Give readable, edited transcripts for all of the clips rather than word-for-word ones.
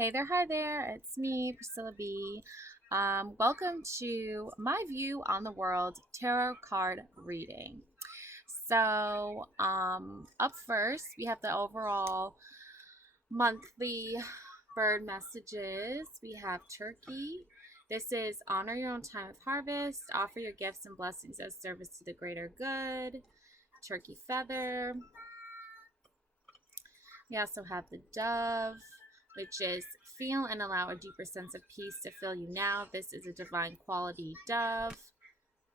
Hey there, hi there. It's me, Priscilla B. Welcome to my view on the world tarot card reading. Up first, we have the overall monthly bird messages. We have Turkey. This is honor your own time of harvest, offer your gifts and blessings as service to the greater good. Turkey feather. We also have the dove, which is feel and allow a deeper sense of peace to fill you now. This is a divine quality dove.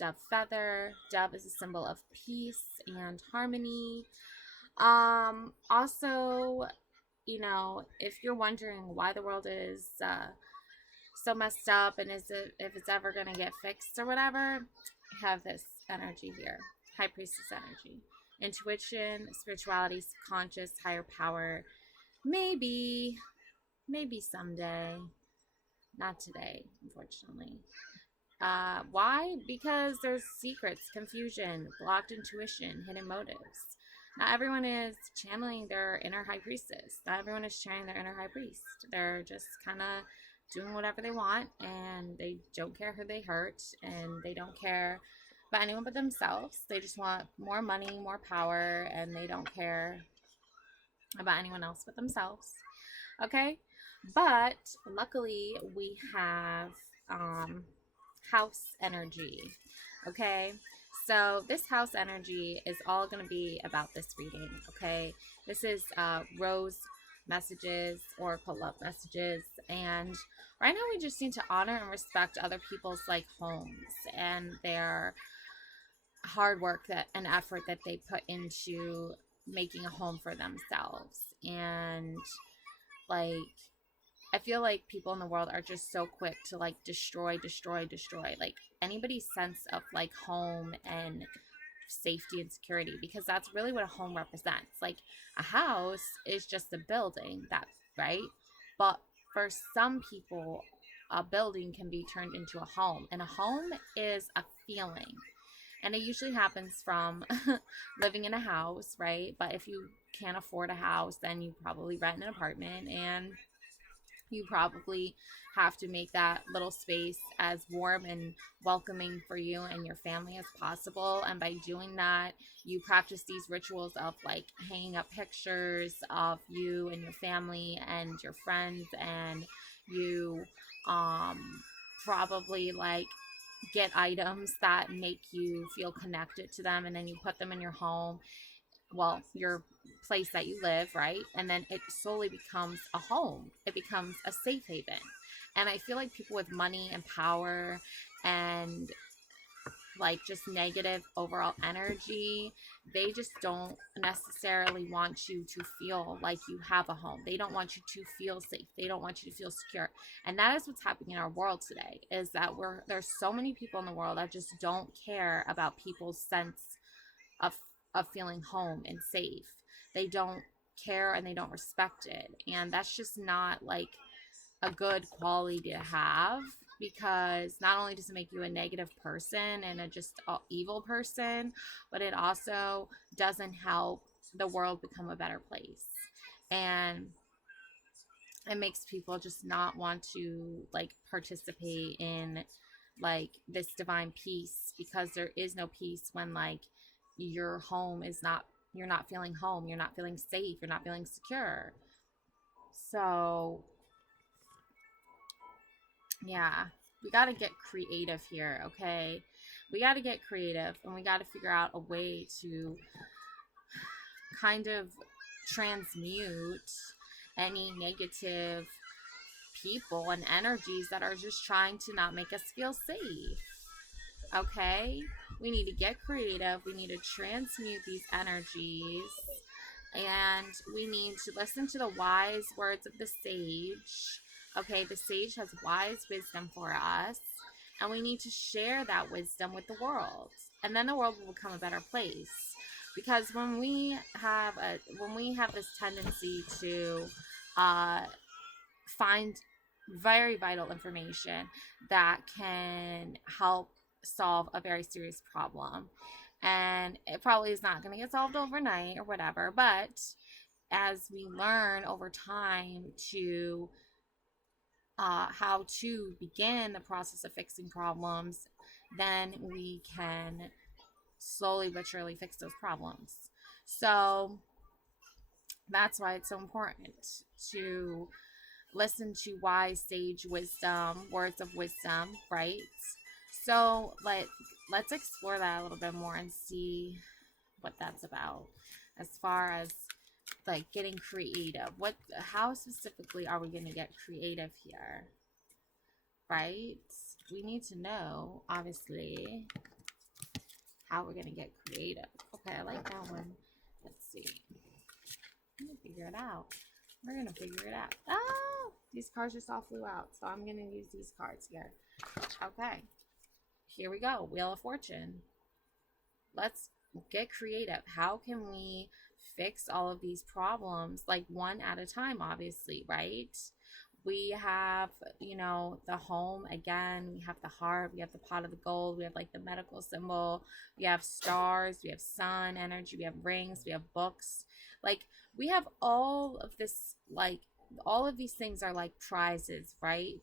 Dove feather. Dove is a symbol of peace and harmony. Also, if you're wondering why the world is so messed up and is it if it's ever gonna get fixed or whatever, I have this energy here. High priestess energy. Intuition, spirituality, conscious, higher power. Maybe someday. Not today, unfortunately. Why? Because there's secrets, confusion, blocked intuition, hidden motives. Not everyone is channeling their inner high priestess. Not everyone is sharing their inner high priest. They're just kind of doing whatever they want, and they don't care who they hurt, and they don't care about anyone but themselves. They just want more money, more power, and they don't care about anyone else but themselves. Okay, but luckily we have house energy. Okay, so this house energy is all going to be about this reading. Okay, this is rose messages, oracle love messages, and right now we just need to honor and respect other people's like homes and their hard work that and effort that they put into making a home for themselves. And like, I feel like people in the world are just so quick to like destroy like anybody's sense of like home and safety and security, because that's really what a home represents. Like, a house is just a building, that right? But for some people, a building can be turned into a home, and a home is a feeling. And it usually happens from living in a house, right? But if you can't afford a house, then you probably rent an apartment, and you probably have to make that little space as warm and welcoming for you and your family as possible. And by doing that, you practice these rituals of like hanging up pictures of you and your family and your friends, and you probably like get items that make you feel connected to them, and then you put them in your home, well, your place that you live, right? And then it slowly becomes a home. It becomes a safe haven. And I feel like people with money and power and like just negative overall energy, they just don't necessarily want you to feel like you have a home. They don't want you to feel safe. They don't want you to feel secure. And that is what's happening in our world today, is that there's so many people in the world that just don't care about people's sense of feeling home and safe. They don't care and they don't respect it. And that's just not like a good quality to have, because not only does it make you a negative person and a just evil person, but it also doesn't help the world become a better place. And it makes people just not want to like participate in like this divine peace, because there is no peace when like your home is not, you're not feeling home, you're not feeling safe, you're not feeling secure. So yeah, we got to get creative here. Okay, we got to get creative, and we got to figure out a way to kind of transmute any negative people and energies that are just trying to not make us feel safe. Okay, we need to get creative, we need to transmute these energies, and we need to listen to the wise words of the sage. Okay, the sage has wise wisdom for us, and we need to share that wisdom with the world, and then the world will become a better place. Because when we have this tendency to uh, find very vital information that can help solve a very serious problem, and it probably is not going to get solved overnight or whatever, but as we learn over time to how to begin the process of fixing problems, then we can slowly but surely fix those problems. So that's why it's so important to listen to wise sage wisdom, words of wisdom, right? So let's explore that a little bit more and see what that's about as far as like getting creative. How specifically are we going to get creative here? Right? We need to know, obviously, how we're going to get creative. Okay, I like that one. Let's see. I'm going to figure it out. We're going to figure it out. Oh, these cards just all flew out. So I'm going to use these cards here. Okay. Here we go. Wheel of Fortune. Let's get creative. How can we fix all of these problems like one at a time, obviously, right? We have, the home again, we have the heart, we have the pot of the gold, we have like the medical symbol, we have stars, we have sun energy, we have rings, we have books. Like we have all of this, like all of these things are like prizes, right?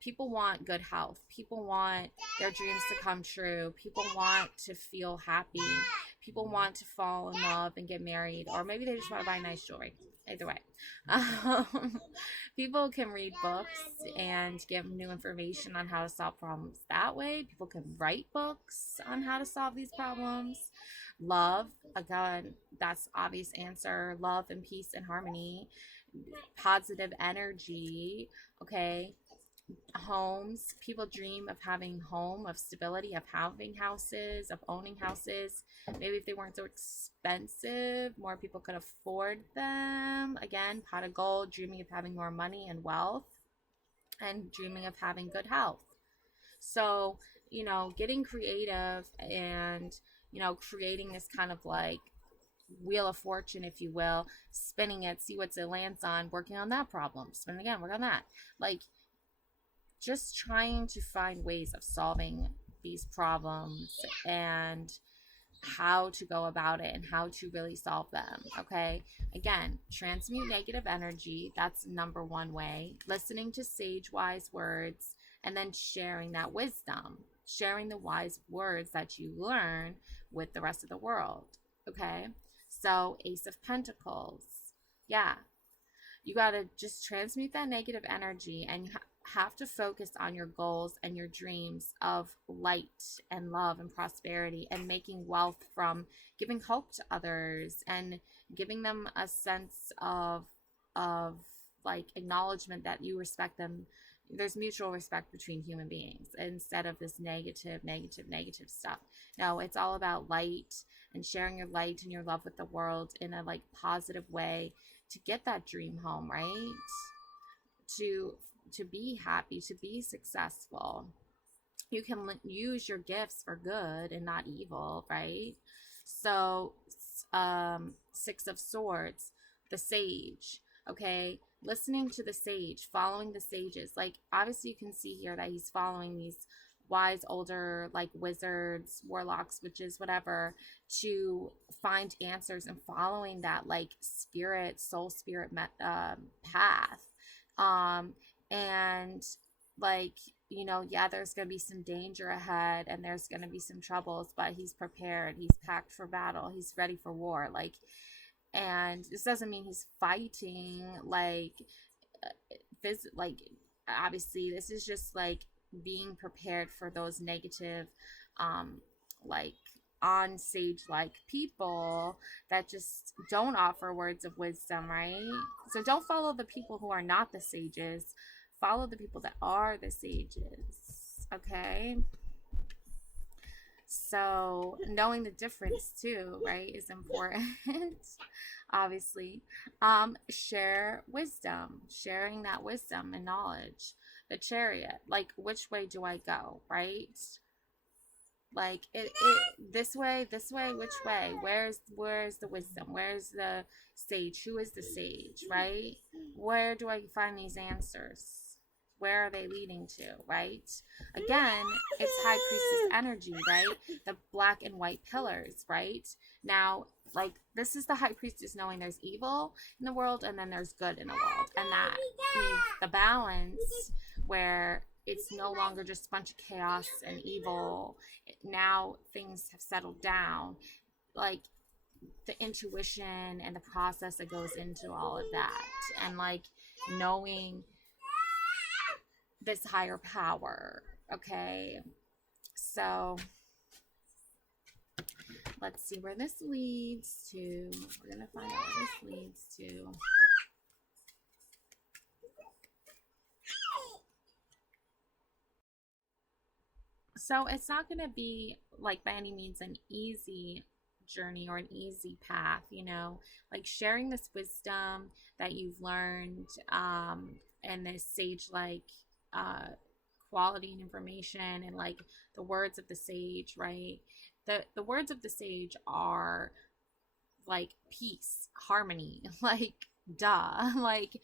People want good health. People want their dreams to come true. People want to feel happy. People want to fall in love and get married, or maybe they just want to buy nice jewelry. Either way, people can read books and give new information on how to solve problems that way. People can write books on how to solve these problems. Love, again, that's obvious answer. Love and peace and harmony, positive energy. Okay, homes, people dream of having home, of stability, of having houses, of owning houses. Maybe if they weren't so expensive, more people could afford them. Again, pot of gold, dreaming of having more money and wealth, and dreaming of having good health. So getting creative and creating this kind of like wheel of fortune, if you will, spinning it, see what it lands on, working on that problem, spin again, work on that, like just trying to find ways of solving these problems and how to go about it and how to really solve them. Okay, again, transmute negative energy. That's number one way. Listening to sage wise words, and then sharing that wisdom, sharing the wise words that you learn with the rest of the world. Okay, so Ace of Pentacles, yeah, you got to just transmute that negative energy, and you have to focus on your goals and your dreams of light and love and prosperity, and making wealth from giving hope to others and giving them a sense of like acknowledgement that you respect them. There's mutual respect between human beings instead of this negative stuff. No, it's all about light and sharing your light and your love with the world in a like positive way to get that dream home, right? To be happy, to be successful. You can use your gifts for good and not evil, right? So, Six of Swords, the Sage, okay? Listening to the sage, following the sages. Like, obviously you can see here that he's following these wise older like wizards, warlocks, witches, whatever, to find answers, and following that like soul spirit path. And like, yeah, there's going to be some danger ahead and there's going to be some troubles, but he's prepared. He's packed for battle. He's ready for war. Like, and this doesn't mean he's fighting like this, like, obviously this is just like being prepared for those negative, like on sage like people that just don't offer words of wisdom, right? So don't follow the people who are not the sages. Follow the people that are the sages, okay? So knowing the difference too, right, is important. Obviously. Share wisdom, sharing that wisdom and knowledge. The Chariot, like, which way do I go, right? Like it this way, which way? Where's the wisdom? Where's the sage? Who is the sage, right? Where do I find these answers? Where are they leading to, right? Again, it's High Priestess energy, right? The black and white pillars, right? Now, like, this is the High Priestess knowing there's evil in the world and then there's good in the world. And that means the balance where it's no longer just a bunch of chaos and evil. Now things have settled down. Like the intuition and the process that goes into all of that, and like knowing this higher power. Okay, so let's see where this leads to. We're gonna find out where this leads to. So it's not going to be like by any means an easy journey or an easy path, you know, like sharing this wisdom that you've learned, and this sage like uh, quality and information, and like the words of the sage, right? The words of the sage are like peace, harmony, like duh, like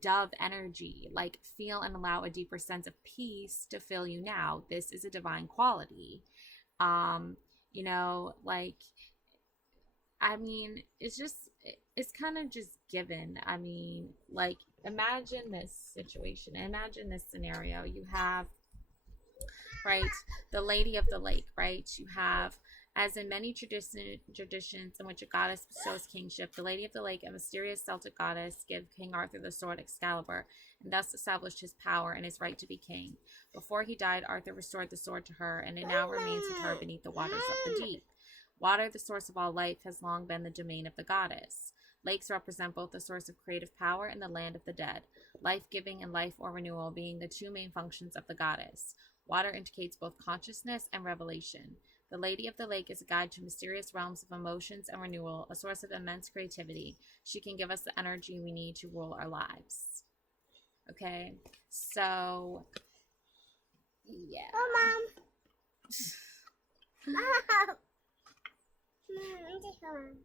dove energy, like feel and allow a deeper sense of peace to fill you now. This is a divine quality. um you know, like, I mean, it's kind of just given. I mean, like, imagine this situation, imagine this scenario. You have, right, the Lady of the Lake, right? You have, as in many traditions in which a goddess bestows kingship, the Lady of the Lake, a mysterious Celtic goddess, gave King Arthur the sword Excalibur, and thus established his power and his right to be king. Before he died, Arthur restored the sword to her, and it now remains with her beneath the waters of the deep. Water, the source of all life, has long been the domain of the goddess. Lakes represent both the source of creative power and the land of the dead, life-giving and life or renewal being the two main functions of the goddess. Water indicates both consciousness and revelation. The Lady of the Lake is a guide to mysterious realms of emotions and renewal, a source of immense creativity. She can give us the energy we need to rule our lives. Okay, so, yeah. Oh, Mom.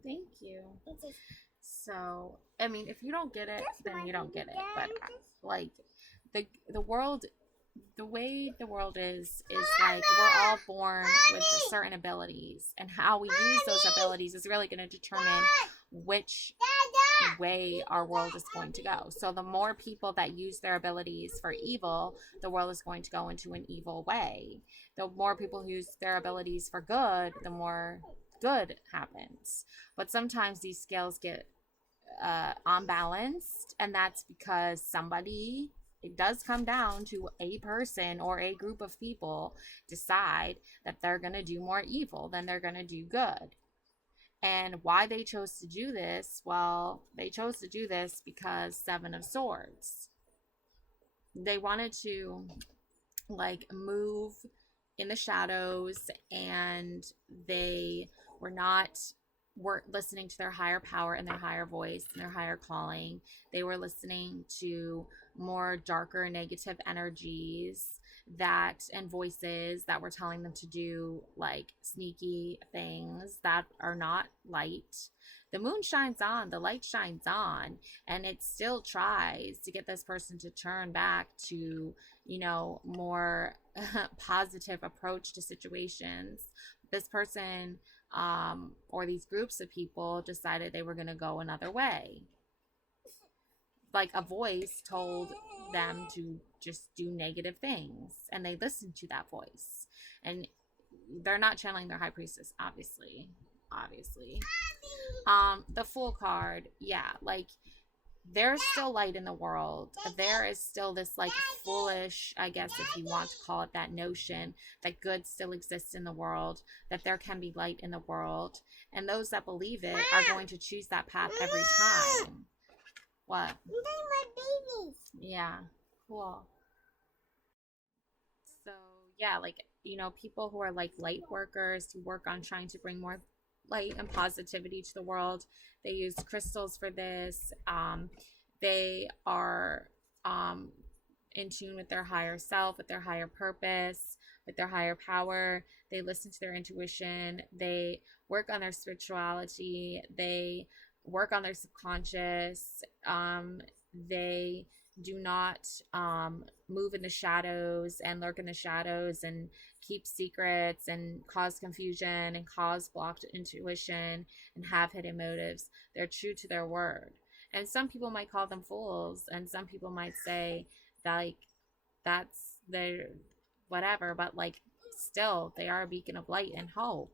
Thank you. So, I mean, if you don't get it, then you don't get it. But like the world, the way the world is like we're all born with certain abilities, and how we use those abilities is really going to determine which way our world is going to go. So the more people that use their abilities for evil, the world is going to go into an evil way. The more people who use their abilities for good, the more good happens. But sometimes these scales get unbalanced, and that's because somebody, it does come down to a person or a group of people, decide that they're going to do more evil than they're going to do good. And why they chose to do this? Well, they chose to do this because Seven of Swords. They wanted to like move in the shadows, and they were listening to their higher power and their higher voice and their higher calling. They were listening to more darker negative energies and voices that were telling them to do like sneaky things that are not light. The moon shines on, the light shines on, and it still tries to get this person to turn back to, you know, more positive approach to situations. This person, or these groups of people, decided they were going to go another way. Like a voice told them to just do negative things, and they listened to that voice. And they're not channeling their high priestess, obviously. The Fool card, yeah, like there's still light in the world. There is still this like foolish, I guess if you want to call it that, notion that good still exists in the world, that there can be light in the world, and those that believe it are going to choose that path every time. What? Yeah, cool. So yeah, like, you know, people who are like light workers, who work on trying to bring more light and positivity to the world, they use crystals for this. They are in tune with their higher self, with their higher purpose, with their higher power. They listen to their intuition. They work on their spirituality. They work on their subconscious. They do not move in the shadows and lurk in the shadows and keep secrets and cause confusion and cause blocked intuition and have hidden motives. They're true to their word. And some people might call them fools, and some people might say like that's their whatever, but like still they are a beacon of light and hope.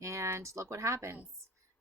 And look what happens.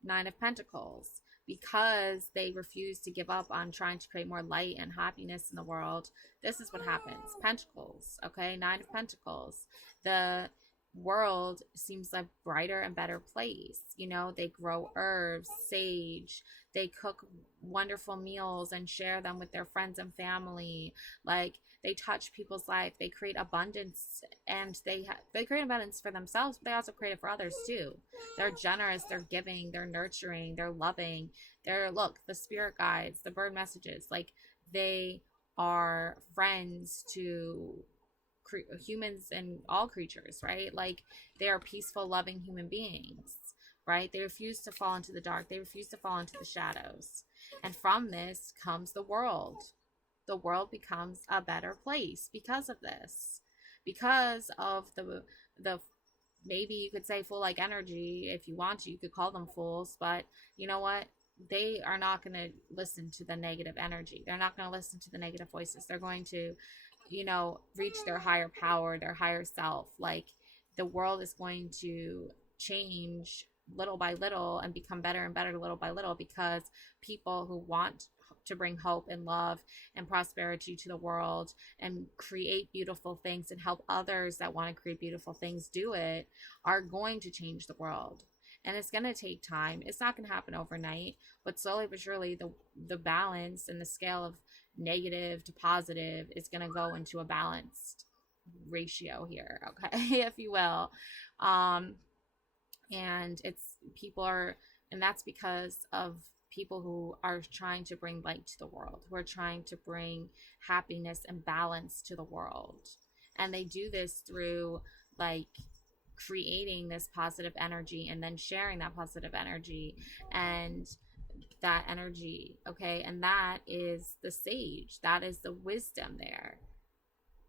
Nine of Pentacles. Because they refuse to give up on trying to create more light and happiness in the world, this is what happens. Pentacles, okay? Nine of Pentacles. The world seems a brighter and better place. You know, they grow herbs, sage, they cook wonderful meals and share them with their friends and family. Like, they touch people's life, they create abundance, and they create abundance for themselves, but they also create it for others too. They're generous, they're giving, they're nurturing, they're loving. They're, look, the spirit guides, the bird messages, like they are friends to humans and all creatures, right? Like they are peaceful, loving human beings, right? They refuse to fall into the dark, they refuse to fall into the shadows. And from this comes the world. The world becomes a better place because of this, because of the maybe you could say fool like energy. If you want to, you could call them fools, but you know what, they are not going to listen to the negative energy. They're not going to listen to the negative voices. They're going to, you know, reach their higher power, their higher self. Like the world is going to change little by little and become better and better little by little, because people who want to bring hope and love and prosperity to the world and create beautiful things and help others that want to create beautiful things do it are going to change the world. And it's going to take time. It's not going to happen overnight, but slowly but surely the balance and the scale of negative to positive is going to go into a balanced ratio here, okay, if you will. And it's people are, and that's because of people who are trying to bring light to the world, who are trying to bring happiness and balance to the world. And they do this through like creating this positive energy and then sharing that positive energy and that energy, okay? And that is the sage, that is the wisdom there.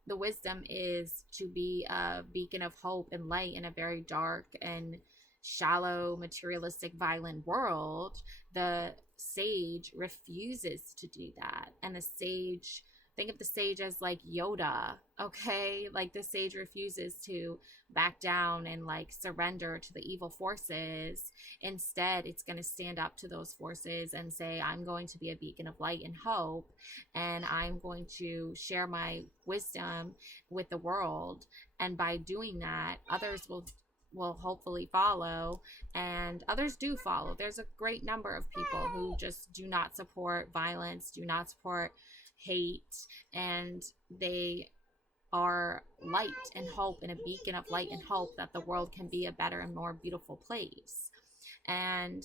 The wisdom is to be a beacon of hope and light in a very dark and shallow, materialistic, violent world. The sage refuses to do that. And the sage, think of the sage as like Yoda, okay? Like the sage refuses to back down and like surrender to the evil forces. Instead, it's going to stand up to those forces and say, I'm going to be a beacon of light and hope, and I'm going to share my wisdom with the world. And by doing that, others will hopefully follow, and others do follow. There's a great number of people who just do not support violence, do not support hate, and they are light and hope and a beacon of light and hope that the world can be a better and more beautiful place. And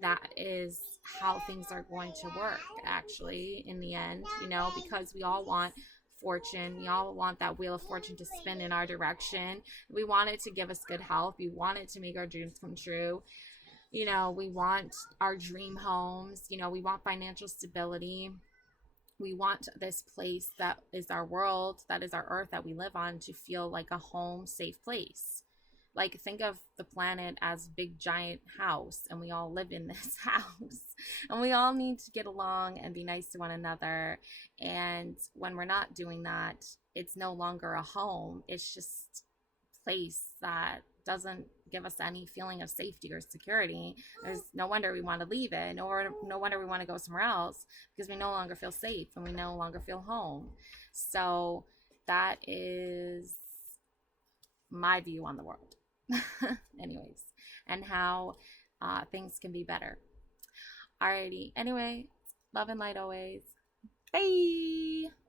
that is how things are going to work actually in the end, you know, because we all want fortune. We all want that wheel of fortune to spin in our direction. We want it to give us good health. We want it to make our dreams come true. You know, we want our dream homes. You know, we want financial stability. We want this place that is our world, that is our earth that we live on, to feel like a home, safe place. Like, think of the planet as big giant house, and we all live in this house, and we all need to get along and be nice to one another. And when we're not doing that, it's no longer a home. It's just a place that doesn't give us any feeling of safety or security. There's no wonder we want to leave it. No wonder we want to go somewhere else, because we no longer feel safe and we no longer feel home. So that is my view on the world. Anyways, and how things can be better. Alrighty. Anyway, love and light always. Bye.